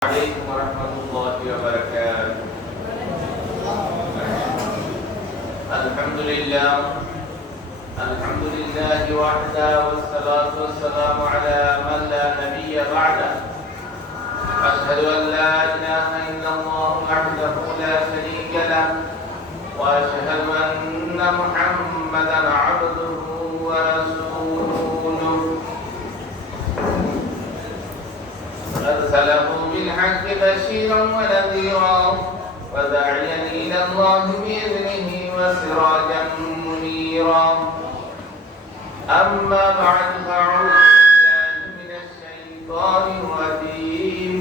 عليكم ورحمة الله وبركاته. الحمد لله وحده والصلاة والسلام على من لا نبي بعده. أشهد أن لا إله إلا الله وحده لا شريك له وأشهد أن محمدا عبده ورسوله أرسله بالحق بشيرا ونذيرا وداعيا إلى الله بإذنه وسراجا منيرا. أما بعد فأعوذ بالله من الشيطان الرجيم.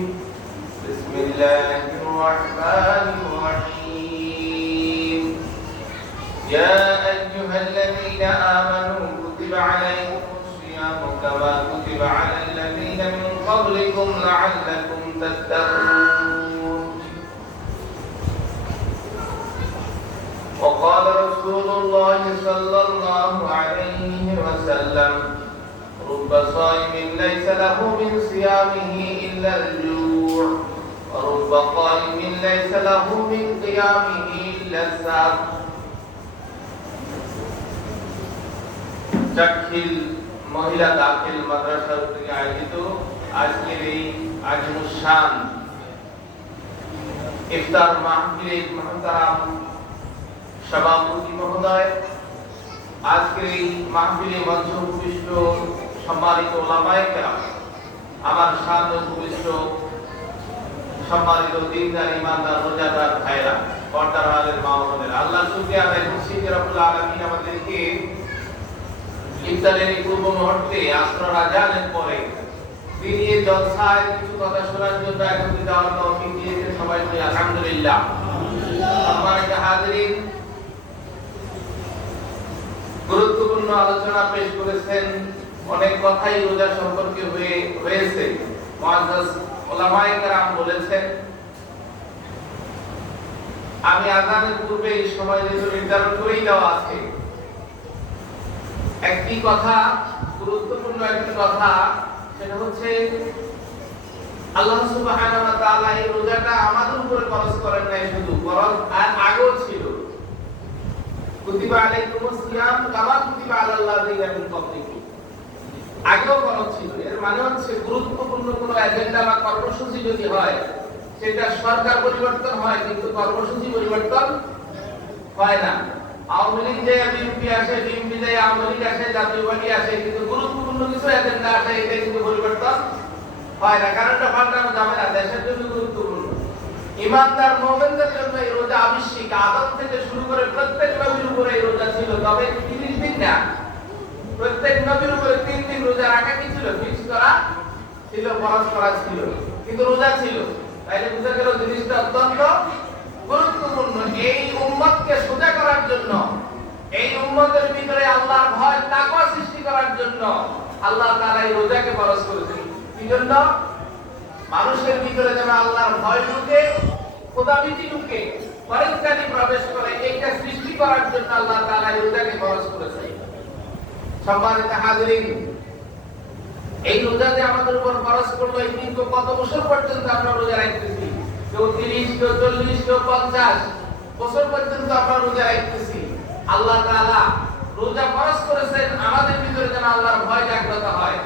بسم الله الرحمن الرحيم. يا أيها الذين آمنوا كتب عليكم الصيام كما كتب على الذين من قبلكم لعلكم تتقون. وقال رسول الله صلى الله عليه وسلم: رب صائم ليس له من صيامه إلا الجوع ورب قائم ليس له من قيامه إلا السهر. চাখিল মহিলা দাখিল মাদ্রাসা থেকে আয়োজিত আজকের এই আজিমুস শান ইফতার মাহফিলের মহতারাম সভাপতি মহোদয়, আজকের এই মাহফিলে মঞ্চ উপবিষ্ট সম্মানিত ওলামায়ে কেরাম, আমার সামনে উপবিষ্ট সম্মানিত দিনদার ইমানদার রোজাদার ভাইরা, পর্দার আলের মা ও বোনেরা, আল্লাহর শুকরিয়া আদায় করছি যে রব্বুল আলামিন আমাদেরকে ইফতারের পূর্ব মুহূর্তে আসর আজানের পরে দিনের জলসায় কিছু কথা শোনার জন্য একত্রিত হওয়ার তৌফিক দিয়েছেন। সবাই বলি আলহামদুলিল্লাহ। সম্মানিত হাজিরিন, গুরুত্বপূর্ণ আলোচনা পেশ করেছেন। অনেক কথাই রোজা সম্পর্কে হয়েছে। মুআজ্জাজ ওলামায়ে কেরাম বলেছেন, আমি আযানের পূর্বে এই সময় যেহেতু নির্ধারণ করেই দেওয়া আছে, একটি কথা, গুরুত্বপূর্ণ একটি কথা, সেটা হচ্ছে আল্লাহ সুবহানাহু ওয়া তাআলা এই রোজাটা আমাদের উপরে ফরজ করেন নাই শুধু, বরং আগেও ছিল। কুতিবা আলাইকুমুস সিয়াম কামা কুতিবা আলাল লাযিনা মিন ক্বাবলিকুম, আগেও ফরজ ছিল। এর মানে হচ্ছে গুরুত্বপূর্ণ কোনো এজেন্ডা বা কর্মসূচি যদি হয়, সেটা সরকার পরিবর্তন হয় কিন্তু কর্মসূচি পরিবর্তন হয় না। আওয়ামী লীগ যে বিএনপি আসে, বিএনপি যে আওয়ামী লীগ আসে, জাতীয় পার্টি আসে, কিন্তু গুরুত্বপূর্ণ কিছু এজেন্ডা আসে, এটা কিন্তু পরিবর্তন হয় না, কারণ এটা পাল্টানো যাবে না, দেশের জন্য গুরুত্বপূর্ণ। ইমানদার মুমিনদের জন্য এই রোজা আবশ্যিক। আদম থেকে শুরু করে প্রত্যেক নবীর উপরে এই রোজা ছিল, তবে 30 দিন না, প্রত্যেক নবীর উপরে 3 দিন রোজা রাখা কি ছিল? ফিক্স করা ছিল, ফরজ করা ছিল, কিন্তু রোজা ছিল। তাইলে বুঝা গেল জিনিসটা অত্যন্ত গুরুত্বপূর্ণ। এই উম্মতকে সোজা করার জন্য, এই উম্মতের ভিতরে আল্লাহর ভয় তাকওয়া সৃষ্টি করার জন্য আল্লাহ তাআলা এই রোজাকে ফরজ করেছেন। কি জন্য? মানুষের ভিতরে যেন আল্লাহর ভয় ঢুকে, খোদাভীতি ঢুকে, পরেশগানি প্রবেশ করে, এইটা সৃষ্টি করার জন্য আল্লাহ তাআলা এই রোজাকে ফরজ করেছেন। সম্মানিত হাজিরিন, এই রোজা যে আমাদের উপর ফরজ করলো, এই দিন কত বছর পর্যন্ত আমরা রোজা রাখতেছি? কেউ 30, কেউ 40, কেউ 50 বছর পর্যন্ত আমরা রোজা রাখতেছি। আল্লাহ তাআলা রোজা ফরজ করেছেন আমাদের ভিতরে যেন আল্লাহর ভয় জাগ্রত হয়।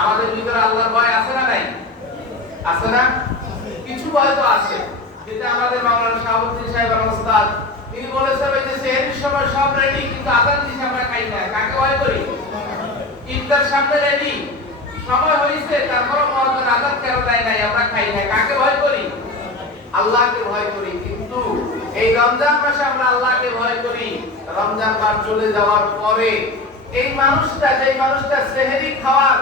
আমাদের ভিতরে আল্লাহর ভয় আছে না নাই? আছে না? কিছু ভয় তো আছে, যেটা আমাদের মাওলানা শাহাবুদ্দিন সাহেব ওস্তাদ তিনি বলেছেন যে সেহরির সময় সব রেডি, কিন্তু আযান দিছে আমরা খাই না। কাকে ভয় করি? ইফতার সামনে রেডি, সময় হইছে, তারপর মুয়াজ্জিন আযান কেন দেয় নাই, আমরা খাই না। কাকে ভয় করি? আল্লাহকে ভয় করি। কিন্তু এই রমজান মাসে আমরা আল্লাহকে ভয় করি। রমজান মাস চলে যাওয়ার পরে এই মানুষটা, যেই মানুষটা সেহরি খাওয়ার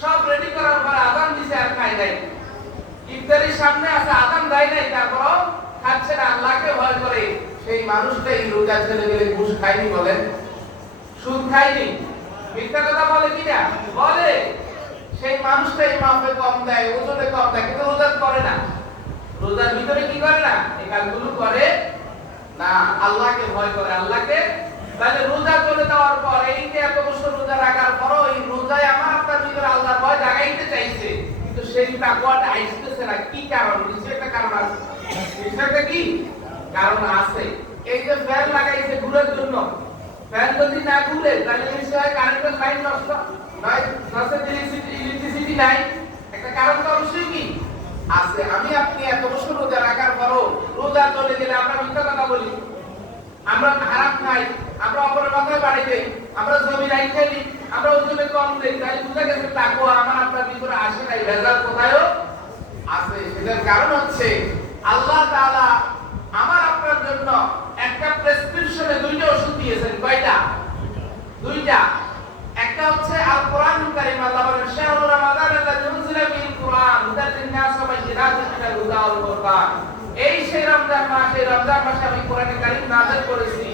সব রেডি করার পরে আযান দিছে আর খায় নাই, ইফতারের সামনে আছে, আযান দেয় নাই, তারপর খাচ্ছে না, আল্লাহকে ভয় করে, সেই মানুষটাই রোজা ছেড়ে গেলে ঘুষ খায়নি বলেন, সুদ খায়নি, মিথ্যা কথা বলে কিনা? বলে। সেই মানুষটাই মাপে কম দেয়, ওজনে কম দেয়, কিন্তু রোজা করে না। রোজার ভিতরে কি করে না? এই কাজগুলো করে না, আল্লাহকে ভয় করে। আল্লাহকে, তাহলে রোজা চলে যাওয়ার পর, এই যে এত বছর রোজা রাখার পরও এই রোজায় আমার আপনার ভিতরে আল্লাহর ভয় জাগাইতে চাইছে, কিন্তু সেই তাকওয়াটা আসতেছে না, কি কারণ? নিশ্চয়ই একটা কারণ আছে। নিশ্চয়ই কি কারণ আছে। এই যে ফ্যান লাগাইছে ঘুরের জন্য, ফ্যান যদি না ঘুরে তাহলে নিশ্চয়ই কারেন্টের লাইন নষ্ট, নয় ইলেকট্রিসিটি নাই। একটা কারণ তো অবশ্যই কি আছে। আমি আপনি এত বছর রোজা রাখার পরও রোজা চলে গেলে আমরা মিথ্যা কথা বলি, আমরা হারাম খাই, আমরা অপরের মাথায় বাড়ি দেই, আমরা জমি রাই খেলি, আমরা ওজনে কম দেই, তাই বুঝা গেছে তাকওয়া আমার আপনার ভিতরে আসে নাই, ভেজাল কোথায়ও আছে। সেটার কারণ হচ্ছে আল্লাহ তাআলা আমার আপনার জন্য একটা প্রেসক্রিপশনে দুইটা ওষুধ দিয়েছেন। কয়টা? দুইটা। একটা হচ্ছে আল কোরআনুল কারীম। আল্লাহ বলেন শাহরুর রমাদান আল্লাযী উনজিলা ফীহিল কুরআন হুদাল লিন-নাস ওয়া বাইয়িনাতিন মিনাল হুদা ওয়াল ফুরকান। এই সেই রমজান মাস, এই রমজান মাসে আমি কোরআনে কারীম নাযিল করেছি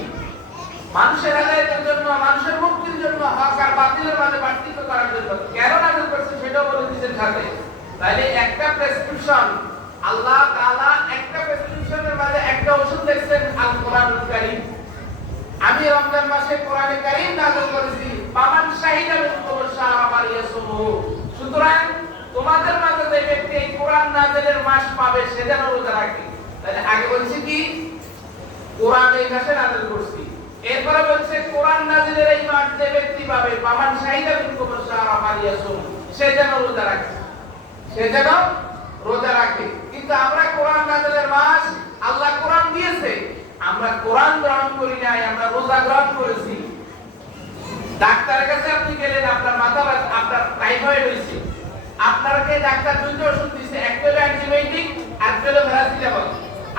মানুষের হেদায়েতের জন্য, মানুষের মুক্তির জন্য, হক আর বাতিলের মাঝে পার্থক্য করার জন্য। কেন নাযিল করেছেন সেটাও বলে দিয়েছেন সাথে। তাইলে একটা প্রেসক্রিপশন, আল্লাহ তাআলা একটা প্রেসক্রিপশনের মাঝে একটা ওষুধ দিয়েছেন আল কোরআনুল কারীম। আমি রমজান মাসে কোরআনে কারীম নাযিল করেছি পামান শাহিদা মিনকুম শাহরা ফালিয়াসুমহু। সুতরাং তোমাদের মাঝে যে ব্যক্তি এই কোরআন নাযিলের মাস পাবে সে যেন রোজা রাখে। তাহলে আগে বলছি কি কোরআন এই মাসে নাযিল করছি, এরপরে বলছে কোরআন নাযিলের এই মাস যে ব্যক্তি পাবে পামান শাহিদা মিনকুম শাহরা ফালিয়াসুম, সে যেন রোজা রাখে, সে যেন রোজা রাখে। কিন্তু আমরা কোরআন নাযিলের মাস, আল্লাহ কোরআন দিয়েছে, আমরা কোরআন গ্রহণ করি নাই, আমরা রোজা গ্রহণ করেছি। ডাক্তারের কাছে আপনি গেলেন, আপনার মাথা ব্যথা, আপনার টাইফয়েড হয়েছে, আপনাকে ডাক্তার দুইটা ওষুধ দিয়েছে, একটা হলো অ্যান্টিবায়োটিক আর একটা হলো প্যারাসিটামল।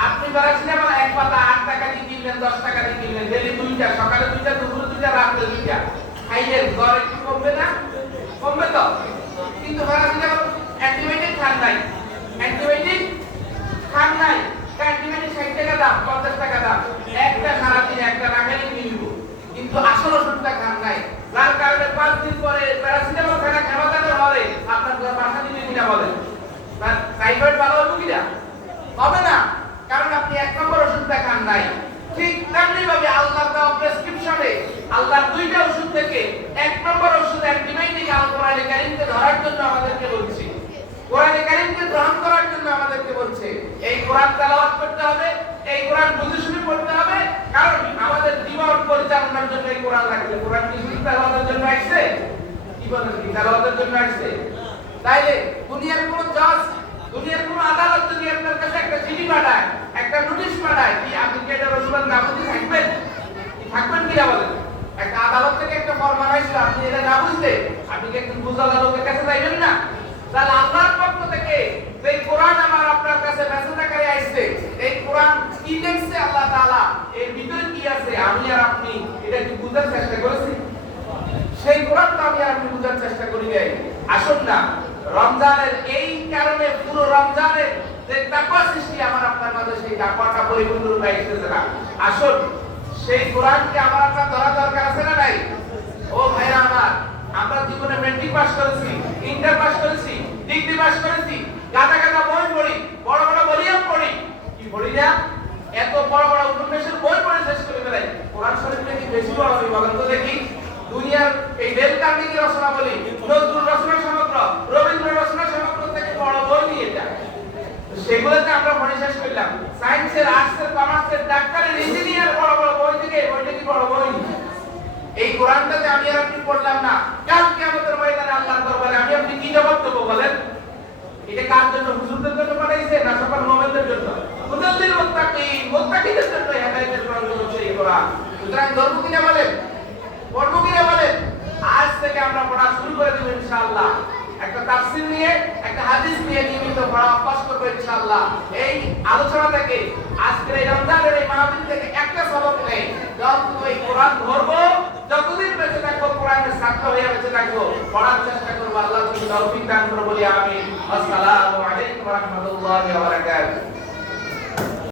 আপনি প্যারাসিটামল এক পাতা 8 টাকা দিয়ে কিনলেন, 10 টাকা দিয়ে কিনলেন, ডেইলি দুইটা, সকালে দুইটা, দুপুরে দুইটা, রাতে দুইটা খাইলেন, জ্বর একটু কমবে না? কমবে তো। কিন্তু প্যারাসিটামল অ্যান্টিবায়োটিক খান নাই, অ্যান্টিবায়োটিক খান নাই, অ্যান্টিবায়োটিক 60 টাকা দাম, 50 টাকা দাম, একটা সারাদিন একটা না খেলে মিলব, কিন্তু আসল ওষুধটা খান নাই। যার কারণে 5 দিন পরে প্যারাসিটামল খানা খেমাদানের হলে আপনার বাসা দিনে কিনা বলেন টাইফয়েড ভালো হবে কিনা? হবে না, কারণ আপনি এক নম্বর ওষুধটা খান নাই। ঠিক তেমনি ভাবে আল্লাহর দেওয়া প্রেসক্রিপশনে আল্লাহর দুইটা ওষুধ থেকে এক নম্বর ওষুধ অ্যান্টিবায়োটিক আল কোরআনে কারীমকে ধরার জন্য আমাদেরকে বলছে, কোরআনে কারীমকে গ্রহণ করার জন্য আমাদেরকে বলছে। এই কোরআন তেলাওয়াত করতে হবে, এই কোরআন বুঝে শুনে পড়তে হবে, কারণ আমাদের জীবন পরিচালনার জন্য এই কোরআন লাগবে। কোরআন কি শুধু তেলাওয়াতের জন্য আসছে? কি বলেন, কি তেলাওয়াতের জন্য আসছে? তাইলে দুনিয়ার কোন জজ, দুনিয়ার কোন আদালত যদি আপনার কাছে একটা চিঠি পাঠায়, একটা নোটিশ পাঠায়, কি আপনি কি এটা রসুলের নাবুদি থাকবেন? থাকবেন কি না বলেন? একটা আদালত থেকে একটা ফরমান আসছে, আপনি এটা না বুঝলে আপনি কি একজন বুঝালা লোকের কাছে যাইবেন না? তাহলে আল্লাহর পক্ষ থেকে এই কোরআন আমার আপনার কাছে মেসেজ আকারে আসছে, এই কোরআন কি লিখছে আল্লাহ তাআলা, এর ভিতরে কি আছে আমি আর আপনি এটা কি বুঝার চেষ্টা করেছি? সেই কোরআনটা আমি আর আপনি বুঝার চেষ্টা করি নাই। আসুন না, রমজানের এই কারণে পুরো রমজানের যে তাকওয়া সৃষ্টি আমার আপনার মাঝে, সেই তাকওয়াটা পরিপূর্ণরূপে আসতেছে না। আসুন সেই কোরআনকে আমার আপনার ধরা দরকার আছে না নাই? ও ভাইরা আমার, আমরা জীবনে মেট্রিক পাস করেছি, ইন্টার পাস করেছি, ডিগ্রি পাস করেছি, গাদা গাদা বই পড়ি, বড় বড় বইও পড়ি, কি পড়ি না? এত বড় বড় উপন্যাসের বই পড়ে শেষ করে ফেলাই। কোরআন শরীফটা কি বেশি বড় হবে বলেন তো দেখি? দুনিয়ার এই ডেল কার্নেগির রচনা বলি, নজরুল রচনা সমগ্র, রবীন্দ্র রচনা সমগ্র থেকে বড় বই নিয়ে যায়, সেগুলোতে আমরা পড়ে শেষ করলাম। সায়েন্সের, আর্টসের, কমার্সের, ডাক্তারের, ইঞ্জিনিয়ার বড় বড় বই থেকে বইটা কি বড় বই? এই কোরআনটাতে আমি আর আপনি পড়লাম না, কাল কিয়ামতের ময়দানে আল্লাহর দরবারে আমি আপনি কি জবাব দেব বলেন? এটা কার জন্য? হুজুরদের জন্য বানাইছে না সকল মুমিনদের জন্য? মুতাল্লিল মুত্তাকিন, মুত্তাকিদের জন্য হেদায়েতের গ্রন্থ হচ্ছে এই কোরআন। সুতরাং ধর্ম কিনা বলেন, পড়ব কিনা বলেন? আজ থেকে আমরা পড়া শুরু করে দেব ইনশাআল্লাহ। একটা তাফসীর নিয়ে, একটা হাদিস নিয়ে নিয়মিত পড়া অভ্যাস করব ইনশাআল্লাহ। এই আলোচনা থেকে, আজকের এই রমজানের এই মাহফিল থেকে একটা সবক নেই, যতদিন এই কোরআন ধরবো, যতদিন বেঁচে থাকবো, কোরআনের ছাত্র হয়ে বেঁচে থাকবো, পড়ার চেষ্টা করবো। আল্লাহ তুমি তৌফিক দান করো বলি আমিন। আসসালামু আলাইকুম ওয়া রাহমাতুল্লাহি ওয়া বারাকাতুহু।